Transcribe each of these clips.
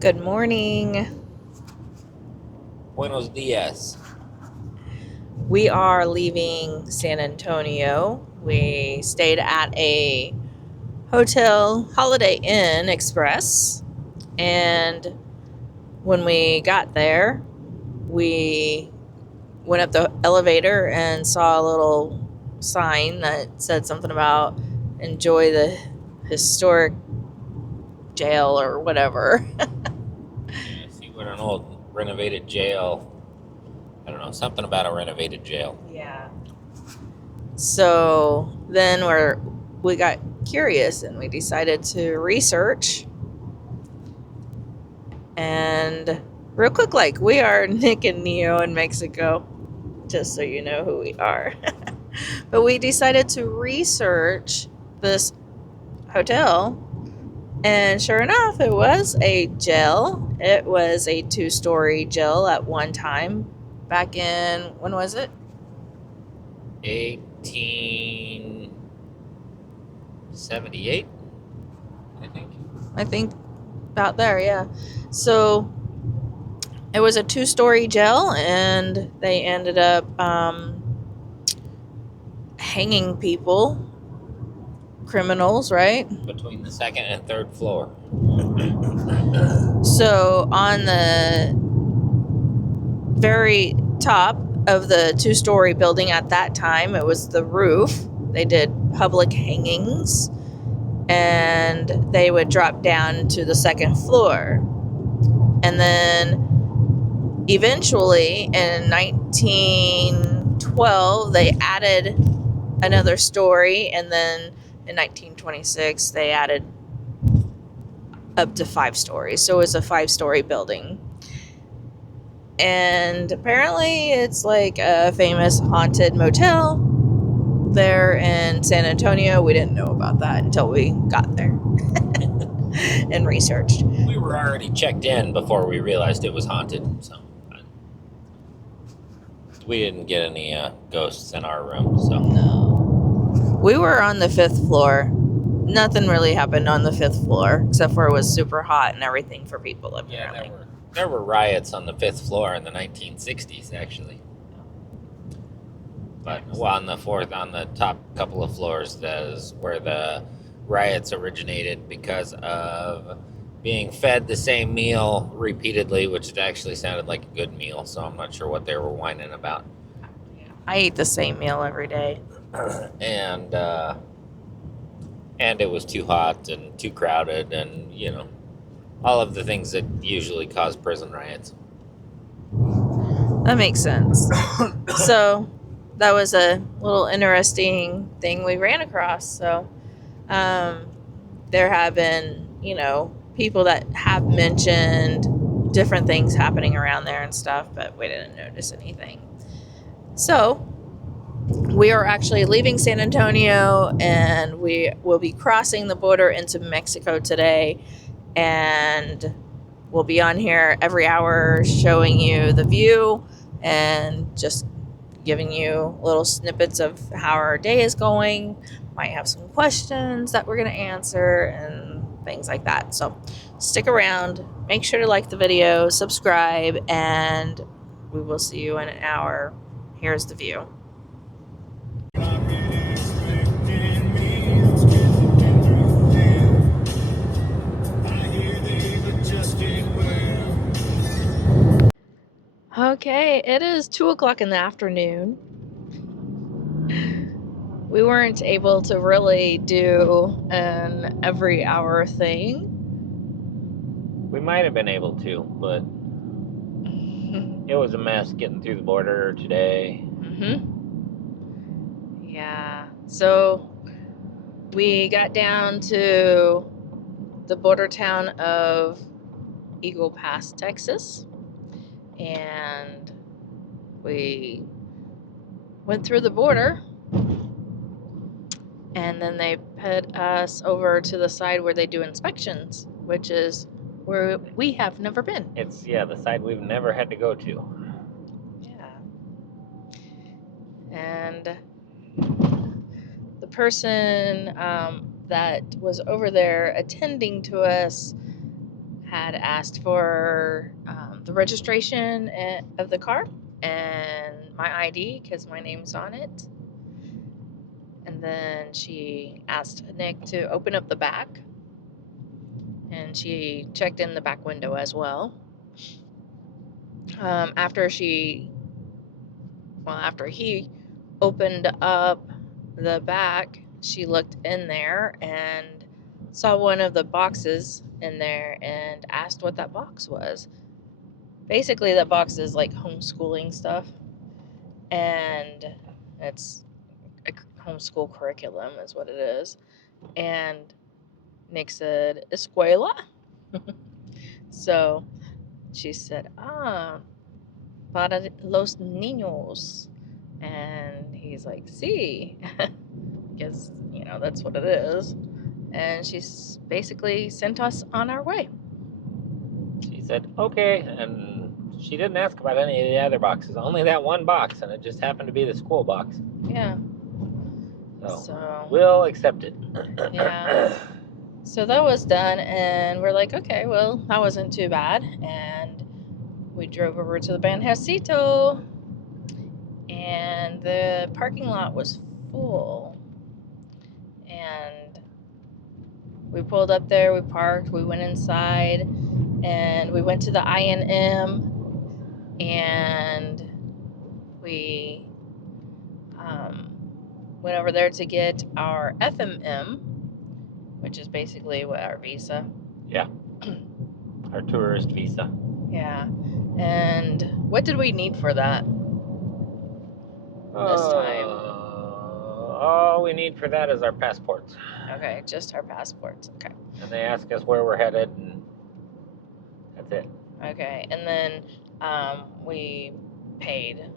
Good morning. Buenos dias. We are leaving San Antonio. We stayed at a hotel, Holiday Inn Express, and when we got there, we went up the elevator and saw a little sign that said something about enjoy the historic jail or whatever. Yeah, I see what an old renovated jail. I don't know, something about a renovated jail. Yeah. So then we got curious and we decided to research. And real quick, like, we are Nick and Neo in Mexico, just so you know who we are. But we decided to research this hotel, and sure enough, it was a jail. It was a 2-story jail at one time back in, when was it? 1878, I think. I think about there, yeah. So it was a 2-story jail, and they ended up hanging people, criminals, right? Between the second and third floor. So on the very top of the 2-story building at that time, it was the roof. They did public hangings, and they would drop down to the second floor. And then eventually in 1912, they added another story, and then in 1926 they added up to 5 stories, so it was a 5-story building. And apparently it's like a famous haunted motel there in San Antonio. We didn't know about that until we got there and researched. We were already checked in before we realized it was haunted, so we didn't get any ghosts in our room. So No. We were on the 5th floor. Nothing really happened on the 5th floor, except for it was super hot and everything for people, apparently. yeah, there were riots on the 5th floor in the 1960s, actually. But on the top couple of floors, is where the riots originated because of being fed the same meal repeatedly, which actually sounded like a good meal. So I'm not sure what they were whining about. I eat the same meal every day. And it was too hot and too crowded, and all of the things that usually cause prison riots. That makes sense. So that was a little interesting thing we ran across. So there have been, people that have mentioned different things happening around there and stuff, but we didn't notice anything. So we are actually leaving San Antonio, and we will be crossing the border into Mexico today, and we'll be on here every hour showing you the view and just giving you little snippets of how our day is going. Might have some questions that we're going to answer and things like that. So stick around, make sure to like the video, subscribe, and we will see you in an hour. Here's the view. Okay, it is 2:00 in the afternoon. We weren't able to really do an every hour thing. We might have been able to, but it was a mess getting through the border today. Yeah. So we got down to the border town of Eagle Pass, Texas, and we went through the border, and then they put us over to the side where they do inspections, which is where we have never been. It's the side we've never had to go to. Yeah. And the person that was over there attending to us had asked for the registration of the car and my ID because my name's on it. And then she asked Nick to open up the back, and she checked in the back window as well. After he opened up the back, she looked in there and saw one of the boxes in there and asked what that box was. Basically, that box is like homeschooling stuff, and it's a homeschool curriculum, is what it is. And Nick said, "Escuela?" So she said, para los niños. And he's like, sí. Because, that's what it is. And she's basically sent us on our way. She said, okay, and she didn't ask about any of the other boxes, only that one box, and it just happened to be the school box. Yeah. So we'll accept it. Yeah. So that was done, and we're like, okay, well, that wasn't too bad. And we drove over to the Banjacito, and the parking lot was full. And we pulled up there, we parked, we went inside, and we went to the INM, and we went over there to get our FMM, which is basically what our visa. Yeah. Our tourist visa. Yeah. And what did we need for that this time? All we need for that is our passports. Okay, just our passports. Okay. And they ask us where we're headed, and that's it. Okay, and then we paid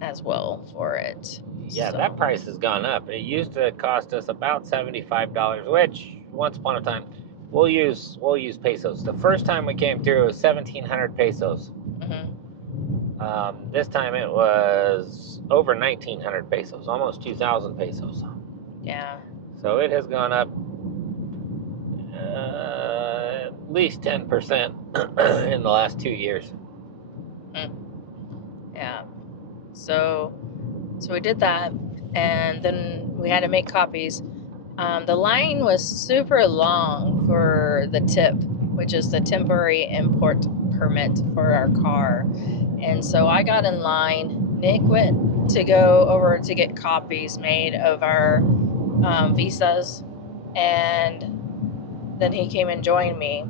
as well for it. Yeah, so. That price has gone up. It used to cost us about $75, which once upon a time we'll use pesos. The first time we came through it was 1,700 pesos. Mm-hmm. This time it was over 1,900 pesos, almost 2,000 pesos. Yeah. So it has gone up at least 10% in the last 2 years. Yeah. So we did that, and then we had to make copies. The line was super long for the TIP, which is the temporary import permit for our car. And so I got in line. Nick went to go over to get copies made of our visas, and then he came and joined me.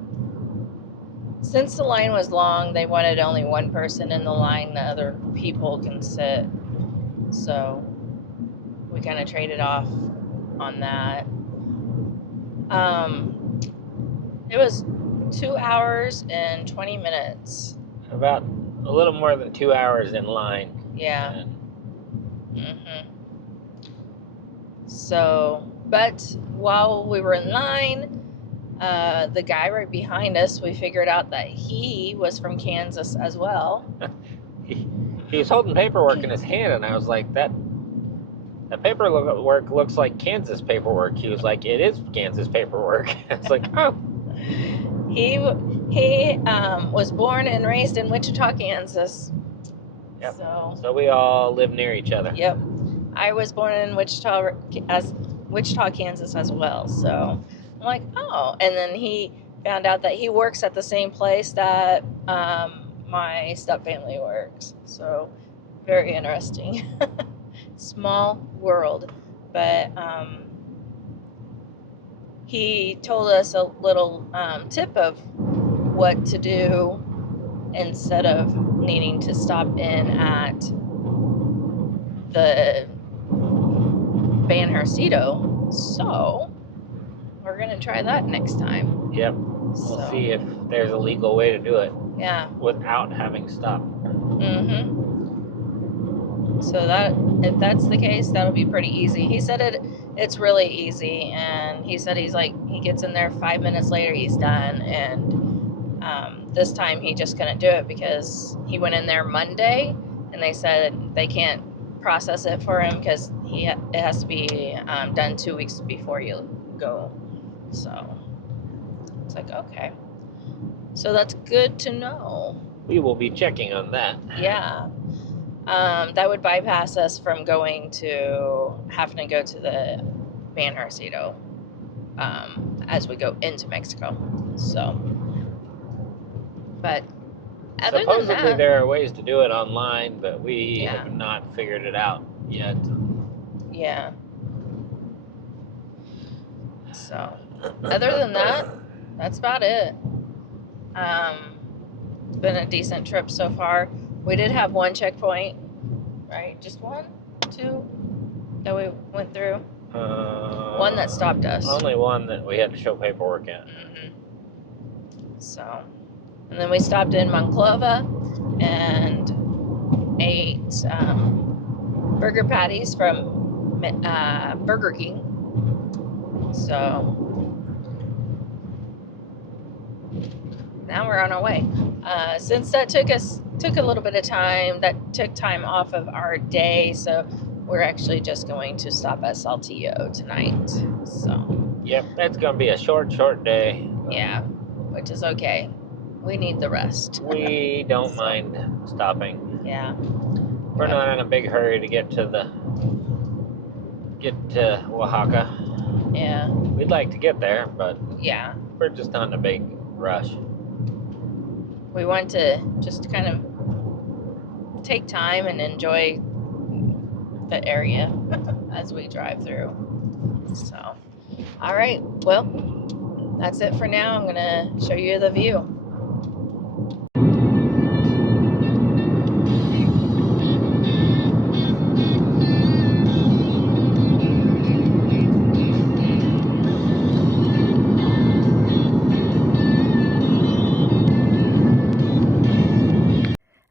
Since the line was long, they wanted only one person in the line. The other people can sit. So we kind of traded off on that. It was 2 hours and 20 minutes. About a little more than 2 hours in line. Yeah. Mm-hmm. So, but while we were in line, the guy right behind us, we figured out that he was from Kansas as well. He was holding paperwork in his hand, and I was like, that paperwork looks like Kansas paperwork. He was like, it is Kansas paperwork. It's like, oh. He was born and raised in Wichita, Kansas. Yep. So we all live near each other. Yep. I was born in Wichita, Kansas as well. So I'm like, oh. And then he found out that he works at the same place that my stepfamily works. So very interesting. Small world. But he told us a little tip of what to do instead of needing to stop in at the Banjacito. So we're going to try that next time. Yep. We'll see if there's a legal way to do it. Yeah. Without having to stop. Mm-hmm. So that, if that's the case, that'll be pretty easy. He said it's really easy, and he said he gets in there 5 minutes later, he's done. And this time he just couldn't do it because he went in there Monday, and they said they can't process it for him because it has to be done 2 weeks before you go. So it's like, okay. So that's good to know. We will be checking on that. Yeah. That would bypass us from having to go to the San Jacinto as we go into Mexico. So, but other Supposedly than that, there are ways to do it online, but we Yeah. have not figured it out yet. yeah. So, other than that, that's about it. It's been a decent trip so far. We did have one checkpoint, right? Just one, two that we went through. One that stopped us. Only one that we had to show paperwork at. So, and then we stopped in Monclova and ate burger patties from Burger King. So now we're on our way. Since that took a little bit of time, that took time off of our day, so we're actually just going to stop at Saltillo tonight. So Yep, that's gonna be a short day. yeah, which is okay. We need the rest. We don't mind stopping. Yeah. We're not in a big hurry to get to Oaxaca. Yeah. We'd like to get there, but Yeah. we're just not in a big rush. We want to just kind of take time and enjoy the area as we drive through. So, all right. Well, that's it for now. I'm going to show you the view.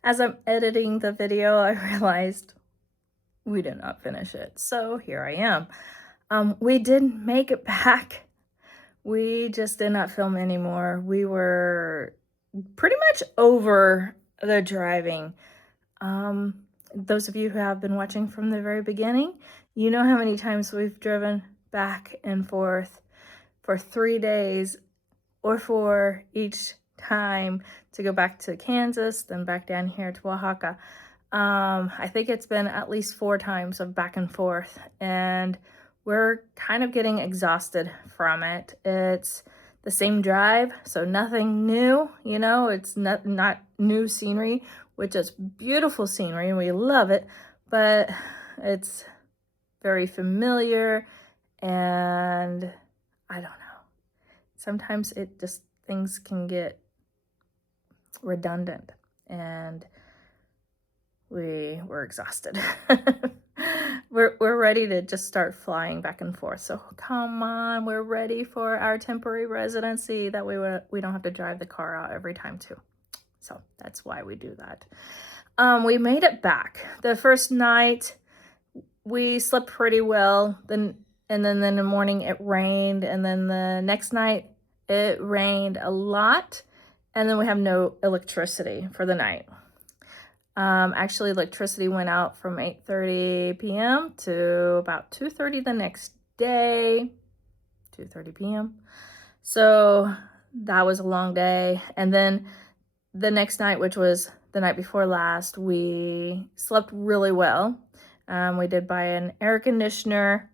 As I'm editing the video, I realized we did not finish it. So here I am. We did make it back. We just did not film anymore. We were pretty much over the driving. Those of you who have been watching from the very beginning, you know how many times we've driven back and forth for 3 days or 4 each time to go back to Kansas, then back down here to Oaxaca. I think it's been at least 4 times of back and forth, and we're kind of getting exhausted from it. It's the same drive, so nothing new, you know, it's not new scenery, which is beautiful scenery and we love it, but it's very familiar, and I don't know. Sometimes things can get redundant, and we were exhausted. We're ready to just start flying back and forth. So come on, we're ready for our temporary residency. That way we don't have to drive the car out every time too. So that's why we do that. We made it back. The first night we slept pretty well. And then in the morning it rained. And then the next night it rained a lot. And then we have no electricity for the night. Actually, electricity went out from 8:30 p.m. to about 2:30 the next day, 2:30 p.m. So that was a long day. And then the next night, which was the night before last, we slept really well. We did buy an air conditioner,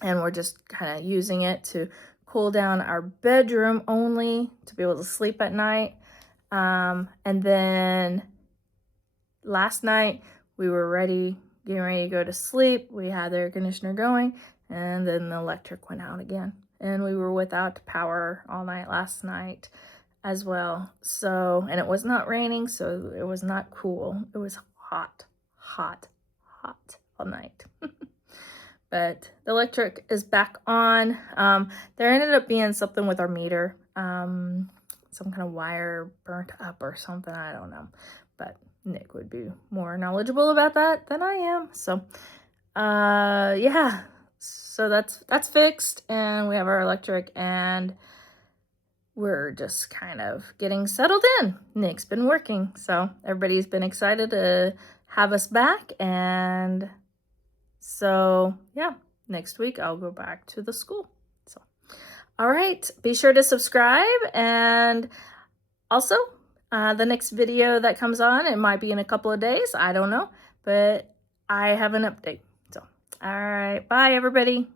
and we're just kind of using it to cool down our bedroom only to be able to sleep at night. And then last night we were getting ready to go to sleep. We had the air conditioner going, and then the electric went out again. And we were without power all night last night as well. So, and it was not raining, so it was not cool. It was hot all night. But the electric is back on. There ended up being something with our meter. Some kind of wire burnt up or something, I don't know. But Nick would be more knowledgeable about that than I am. So, yeah. So that's fixed, and we have our electric, and we're just kind of getting settled in. Nick's been working, so everybody's been excited to have us back, and so yeah, next week I'll go back to the school. So, all right, be sure to subscribe, and Also, the next video that comes on, it might be in a couple of days. I don't know, but I have an update. So, all right. Bye, everybody.